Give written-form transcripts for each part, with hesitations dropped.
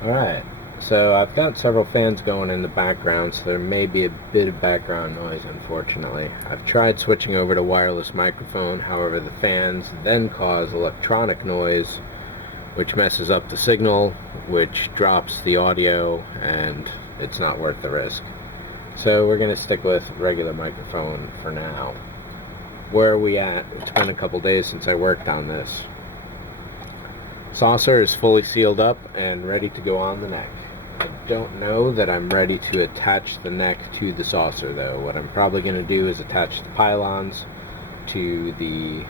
Alright, so I've got several fans going in the background, so there may be a bit of background noise, unfortunately. I've tried switching over to wireless microphone, however the fans then cause electronic noise, which messes up the signal, which drops the audio, and it's not worth the risk. So we're going to stick with regular microphone for now. Where are we at? It's been a couple days since I worked on this. Saucer is fully sealed up and ready to go on the neck. I don't know that I'm ready to attach the neck to the saucer though. What I'm probably going to do is attach the pylons to the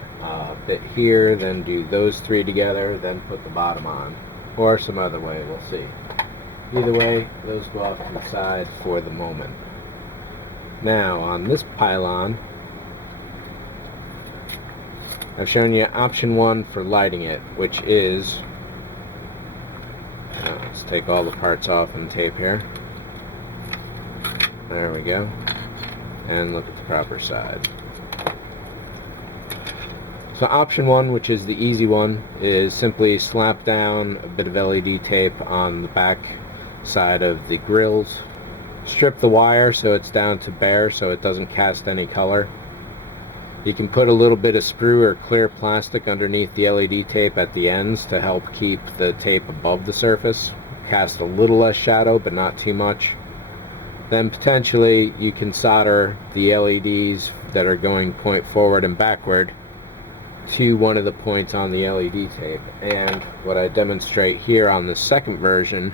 bit here, then do those three together, then put the bottom on. Or some other way, we'll see. Either way, those go off to the side for the moment. Now, on this pylon, I've shown you option 1 for lighting it, which is, let's take all the parts off on the tape here. There we go. And look at the proper side. So option 1, which is the easy one, is simply slap down a bit of LED tape on the back side of the grills. Strip the wire so it's down to bare so it doesn't cast any color. You can put a little bit of sprue or clear plastic underneath the LED tape at the ends to help keep the tape above the surface. Cast a little less shadow, but not too much. Then potentially you can solder the LEDs that are going point forward and backward to one of the points on the LED tape. And what I demonstrate here on the second version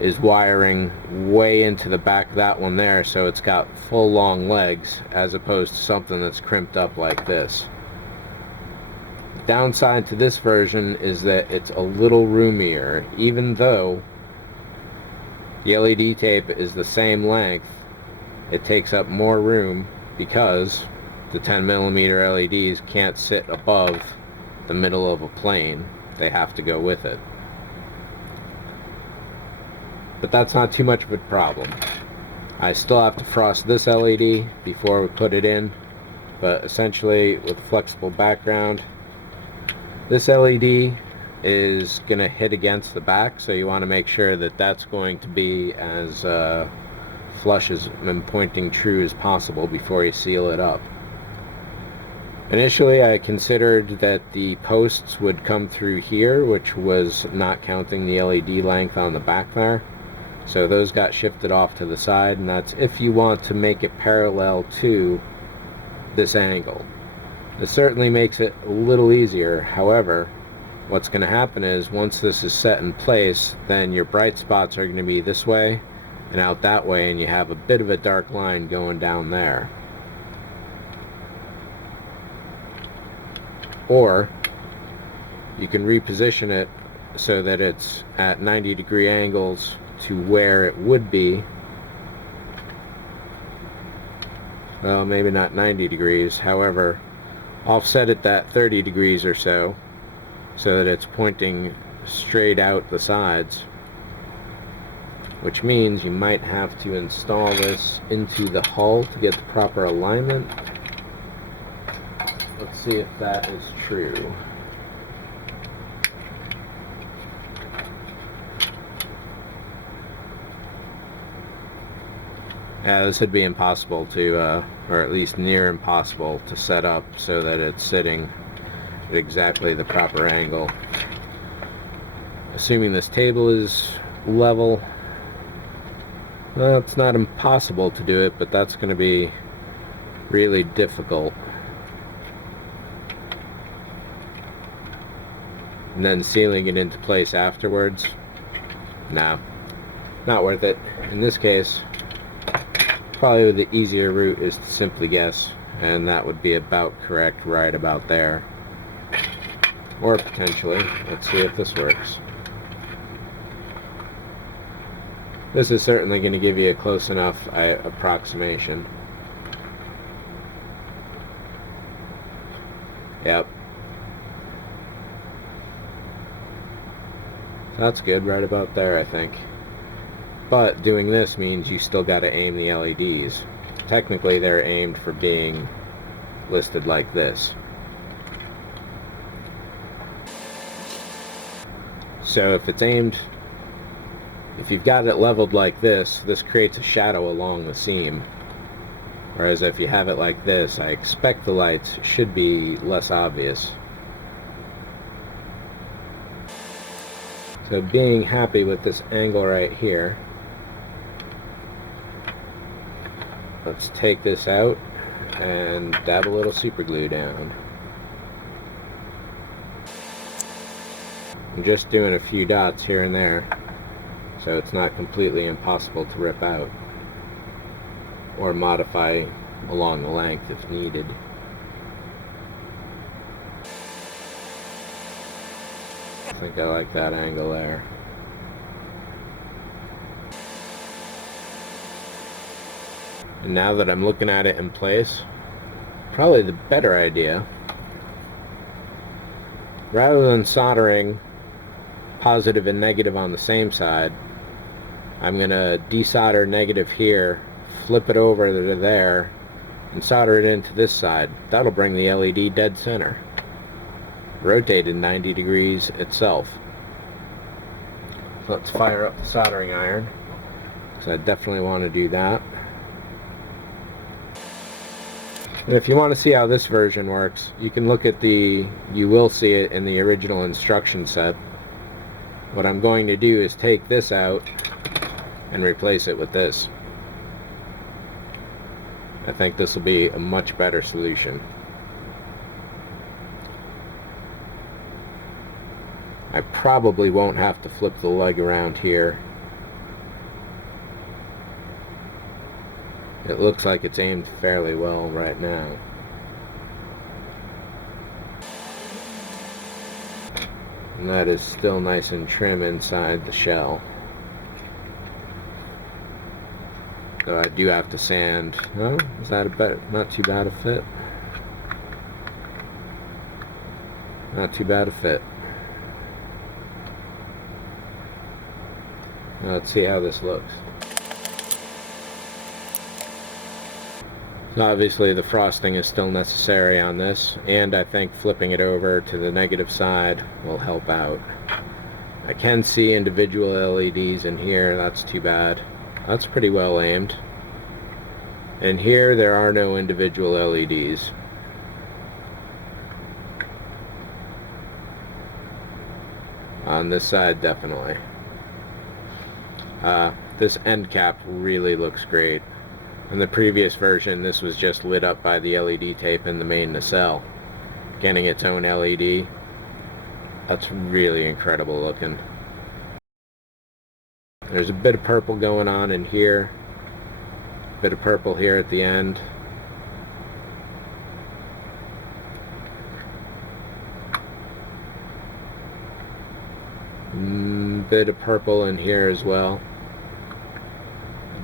is wiring way into the back of that one there, so it's got full long legs as opposed to something that's crimped up like this. The downside to this version is that it's a little roomier. Even though the LED tape is the same length, it takes up more room because the 10mm LEDs can't sit above the middle of a plane. They have to go with it. But that's not too much of a problem. I still have to frost this LED before we put it in, but essentially with a flexible background, this LED is going to hit against the back, so you want to make sure that that's going to be as flush and pointing true as possible before you seal it up. Initially I considered that the posts would come through here, which was not counting the LED length on the back there. So those got shifted off to the side, and that's if you want to make it parallel to this angle. This certainly makes it a little easier. However, what's going to happen is once this is set in place, then your bright spots are going to be this way and out that way, and you have a bit of a dark line going down there. Or you can reposition it so that it's at 90-degree angles to where it would be. Well, maybe not 90 degrees, however, offset it that 30 degrees or so that it's pointing straight out the sides, which means you might have to install this into the hull to get the proper alignment. Let's see if that is true. Yeah, this would be impossible to, or at least near impossible to set up so that it's sitting at exactly the proper angle. Assuming this table is level, well, it's not impossible to do it, but that's going to be really difficult. And then sealing it into place afterwards, nah, not worth it. In this case, probably the easier route is to simply guess, and that would be about correct right about there. Or potentially, let's see if this works. This is certainly going to give you a close enough approximation. Yep. That's good, right about there, I think. But doing this means you still got to aim the LEDs. Technically they're aimed for being listed like this. So if it's aimed If you've got it leveled like this, this creates a shadow along the seam. Whereas if you have it like this, I expect the lights should be less obvious. So being happy with this angle right here, let's take this out and dab a little super glue down. I'm just doing a few dots here and there, so it's not completely impossible to rip out or modify along the length if needed. I think I like that angle there. And now that I'm looking at it in place, probably the better idea, rather than soldering positive and negative on the same side, I'm going to desolder negative here, flip it over to there, and solder it into this side. That'll bring the LED dead center, rotated 90 degrees itself. So let's fire up the soldering iron, because I definitely want to do that. And if you want to see how this version works, you can look at you will see it in the original instruction set. What I'm going to do is take this out and replace it with this. I think this will be a much better solution. I probably won't have to flip the leg around here. It looks like it's aimed fairly well right now. And that is still nice and trim inside the shell. So I do have to sand. Oh, is that not too bad a fit? Not too bad a fit. Now let's see how this looks. So obviously the frosting is still necessary on this, and I think flipping it over to the negative side will help out. I can see individual LEDs in here. That's too bad. That's pretty well aimed. And here there are no individual LEDs. On this side, definitely. This end cap really looks great. In the previous version, this was just lit up by the LED tape in the main nacelle. Getting its own LED, that's really incredible looking. There's a bit of purple going on in here, a bit of purple here at the end. Bit of purple in here as well.